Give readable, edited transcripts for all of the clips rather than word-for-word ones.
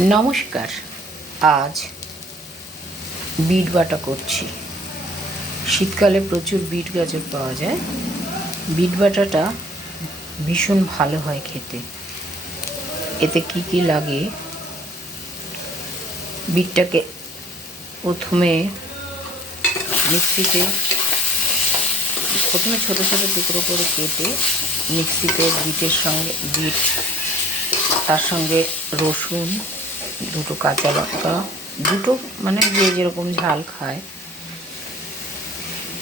নমস্কার। আজ বিট বাটা করছি। শীতকালে প্রচুর বিট গাজর পাওয়া যায়। বিট বাটাটা ভীষণ ভালো হয় খেতে। এতে কি কি লাগে, বিটটাকে প্রথমে ছোট ছোট টুকরো করে কেটে মিক্সিতে বিট, তার সঙ্গে রসুন, দুটো কাঁচা লঙ্কা, মানে যে যেরকম ঝাল খায়,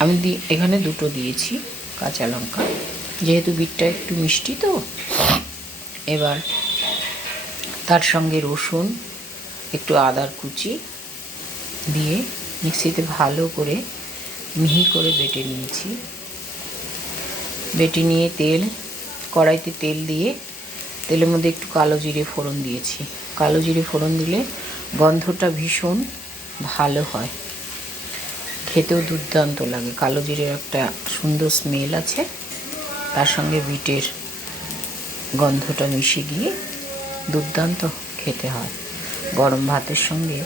আমি এখানে দুটো দিয়েছি কাঁচা লঙ্কা, যেহেতু বিটটা একটু মিষ্টি তো। এবার তার সঙ্গে রসুন, একটু আদার কুচি দিয়ে মিক্সিতে ভালো করে মিহি করে বেটে নিয়েছি। বেটে নিয়ে কড়াইতে তেল দিয়ে তেলের মধ্যে একটু কালো জিরে ফোড়ন দিয়েছি। কালো জিরে ফোড়ন দিলে গন্ধটা ভীষণ ভালো হয়, খেতেও দুর্দান্ত লাগে। কালো জিরের একটা সুন্দর স্মেল আছে, তার সঙ্গে বিটের গন্ধটা মিশে গিয়ে দুর্দান্ত খেতে হয় গরম ভাতের সঙ্গে।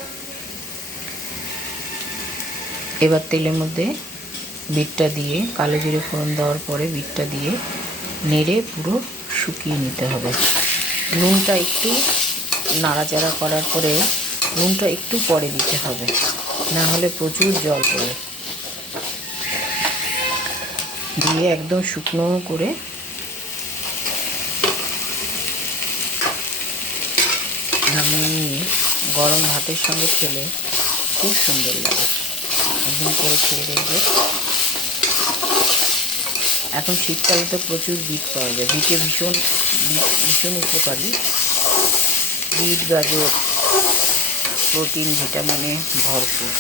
এবার তেলের মধ্যে বিটটা দিয়ে, কালো জিরে ফোড়ন দেওয়ার পরে বিটটা দিয়ে নেড়ে পুরো শুকিয়ে নিতে হবে। নুনটা একটু নাড়াচাড়া করার পরে নুনটা একটু পরে দিতে হবে, না হলে প্রচুর জল পড়ে। দিয়ে একদম শুকনো করে নামিয়ে নিয়ে গরম ভাতের সঙ্গে খেলে খুব সুন্দর লাগে। একদম করে খেয়ে দেখবে। এখন শীতকালে তো প্রচুর বিট পাওয়া যায়। বিটে ভীষণ উপকারী। বিট গাজর প্রোটিন ভিটামিনে ভরপুর।